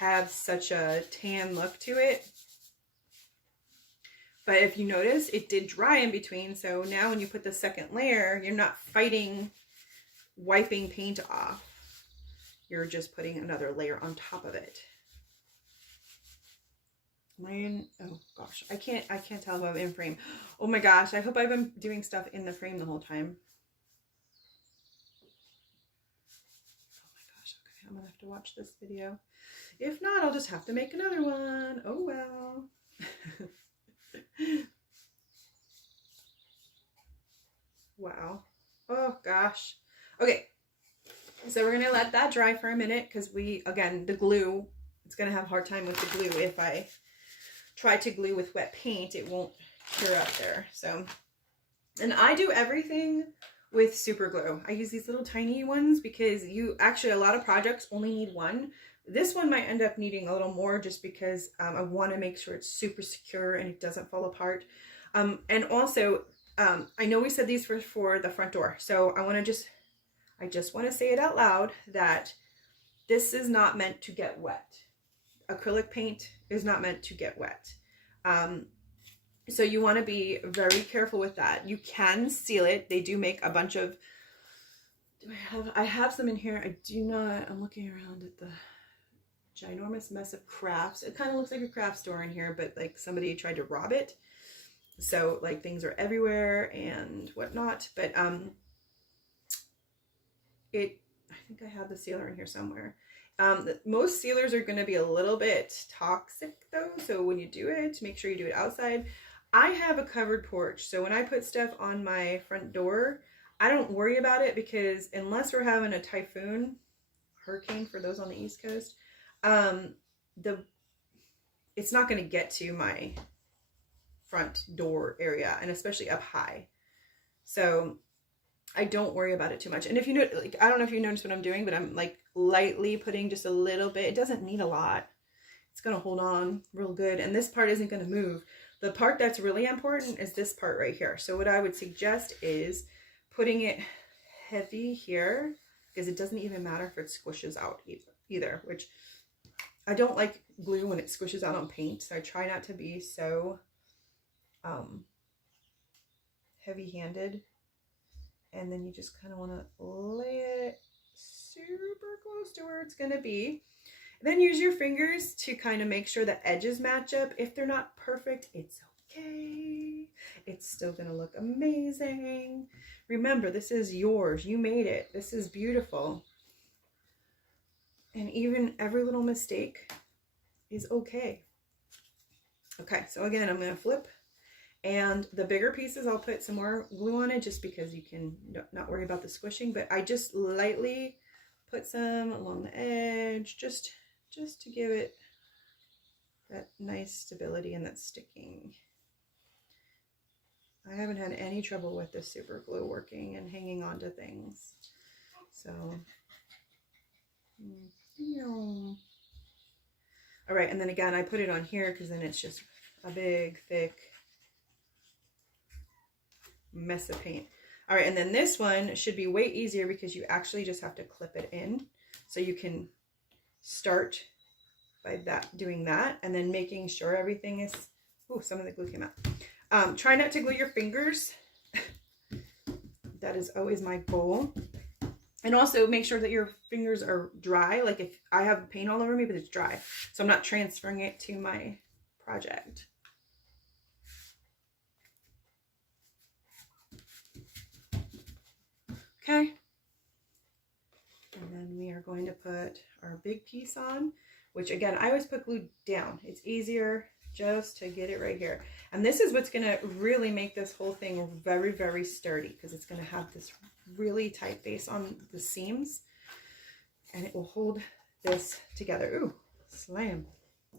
have such a tan look to it. But if you notice, it did dry in between. So now when you put the second layer, you're not fighting wiping paint off. You're just putting another layer on top of it. Oh gosh, I can't tell if I'm in frame. Oh my gosh, I hope I've been doing stuff in the frame the whole time. Oh my gosh, okay, I'm gonna have to watch this video. If not, I'll just have to make another one. Oh well. Wow. Oh gosh. Okay. So we're gonna let that dry for a minute because again, the glue, it's gonna have a hard time with the glue. If I try to glue with wet paint, it won't cure up there. So, and I do everything with super glue. I use these little tiny ones because a lot of projects only need one. This one might end up needing a little more just because I want to make sure it's super secure and it doesn't fall apart. And also, I know we said these for the front door. So I just want to say it out loud that this is not meant to get wet. Acrylic paint is not meant to get wet. So you want to be very careful with that. You can seal it. They do make a bunch of, I have some in here. I'm looking around at the ginormous mess of crafts. It kind of looks like a craft store in here, but like somebody tried to rob it. So like things are everywhere and whatnot. But I think I have the sealer in here somewhere. Most sealers are going to be a little bit toxic though. So when you do it, make sure you do it outside. I have a covered porch. So when I put stuff on my front door, I don't worry about it because unless we're having a typhoon, hurricane for those on the East Coast, it's not going to get to my front door area, and especially up high. So I don't worry about it too much. And if you know, like, I don't know if you notice what I'm doing, but I'm like lightly putting just a little bit. It doesn't need a lot. It's going to hold on real good. And this part isn't going to move. The part that's really important is this part right here. So what I would suggest is putting it heavy here, because it doesn't even matter if it squishes out either, which I don't like glue when it squishes out on paint. So I try not to be so heavy-handed. And then you just kind of want to lay it super close to where it's going to be. Then use your fingers to kind of make sure the edges match up. If they're not perfect, it's okay. It's still going to look amazing. Remember, this is yours. You made it. This is beautiful. And even every little mistake is okay. Okay, so again, I'm going to flip. And the bigger pieces, I'll put some more glue on it just because you can not worry about the squishing. But I just lightly put some along the edge just to give it that nice stability and that sticking. I haven't had any trouble with this super glue working and hanging on to things. So, all right. And then again, I put it on here because then it's just a big, thick mess of paint. All right, and then this one should be way easier because you actually just have to clip it in. So you can start by doing that, and then making sure everything is, some of the glue came out. Try not to glue your fingers. That is always my goal. And also make sure that your fingers are dry. Like if I have paint all over me, but it's dry. So I'm not transferring it to my project. Okay, and then we are going to put our big piece on, which again, I always put glue down. It's easier just to get it right here. And this is what's going to really make this whole thing very, very sturdy, because it's going to have this really tight base on the seams, and it will hold this together. Ooh, slam.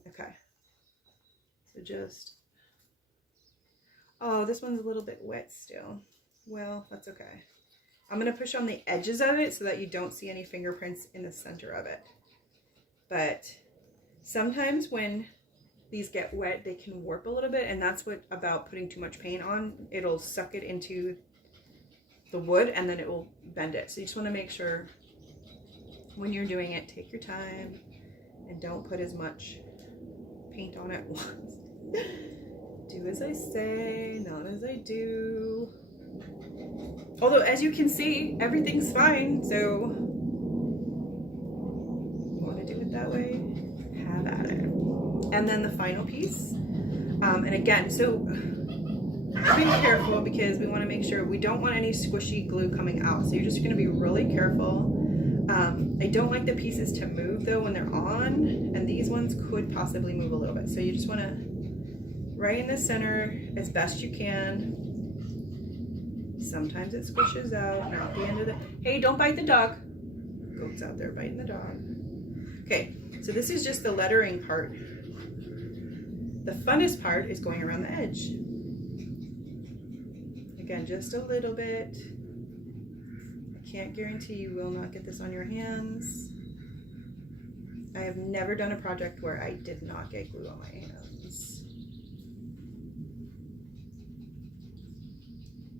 Okay, so just, oh, this one's a little bit wet still. Well, that's okay. I'm going to push on the edges of it so that you don't see any fingerprints in the center of it. But sometimes when these get wet, they can warp a little bit, and that's what about putting too much paint on. It'll suck it into the wood and then it will bend it. So you just want to make sure when you're doing it, take your time and don't put as much paint on at once. Do as I say, not as I do. Although, as you can see, everything's fine, so you want to do it that way, have at it. And then the final piece, and again, so be careful because we want to make sure we don't want any squishy glue coming out. So you're just going to be really careful. I don't like the pieces to move though when they're on, and these ones could possibly move a little bit. So you just want to right in the center as best you can. Sometimes it squishes out, not the end of the, hey, don't bite the dog. Goat's out there biting the dog. Okay, so this is just the lettering part. The funnest part is going around the edge. Again, just a little bit. I can't guarantee you will not get this on your hands. I have never done a project where I did not get glue on my hands.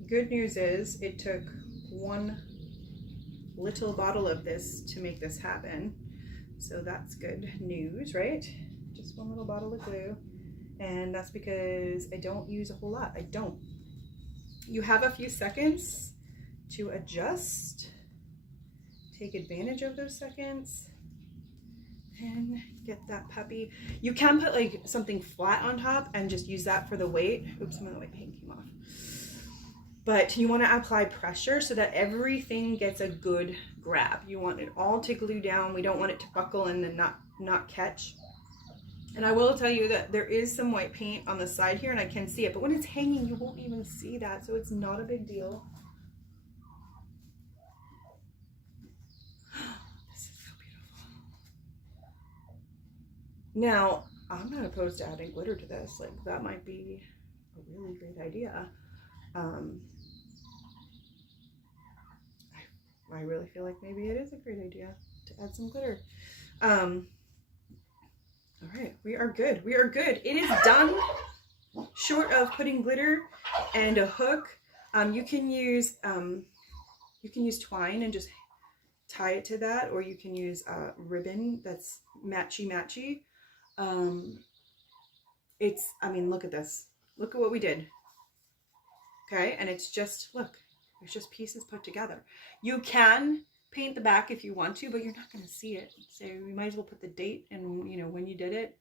Good news is it took one little bottle of this to make this happen. So that's good news, right? Just one little bottle of glue. And that's because I don't use a whole lot. I don't. You have a few seconds to adjust. Take advantage of those seconds and get that puppy. You can put like something flat on top and just use that for the weight. Oops, some of the white paint came off. But you want to apply pressure so that everything gets a good grab. You want it all to glue down. We don't want it to buckle and then not catch. And I will tell you that there is some white paint on the side here and I can see it, but when it's hanging, you won't even see that. So it's not a big deal. This is so beautiful. Now, I'm not opposed to adding glitter to this. Like that might be a really great idea. I really feel like maybe it is a great idea to add some glitter. All right, we are good. We are good. It is done. Short of putting glitter and a hook, you can use twine and just tie it to that, or you can use ribbon that's matchy. I mean, look at this. Look at what we did. Okay, and it's just, look, there's just pieces put together. You can paint the back if you want to, but you're not going to see it. So you might as well put the date and, you know, when you did it.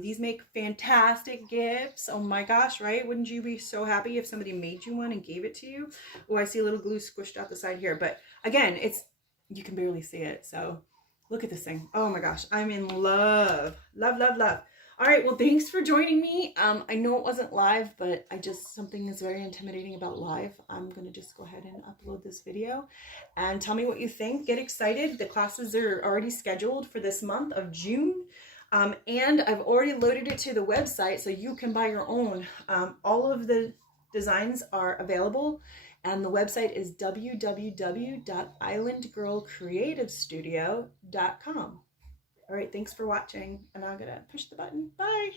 These make fantastic gifts. Oh my gosh, right? Wouldn't you be so happy if somebody made you one and gave it to you? Oh, I see a little glue squished out the side here. But again, you can barely see it. So look at this thing. Oh my gosh, I'm in love. Love, love, love. All right, well, thanks for joining me. I know it wasn't live, but something is very intimidating about live. I'm going to just go ahead and upload this video and tell me what you think. Get excited. The classes are already scheduled for this month of June. And I've already loaded it to the website so you can buy your own. All of the designs are available, and the website is www.islandgirlcreativestudio.com. All right, thanks for watching, and I'm going to push the button. Bye.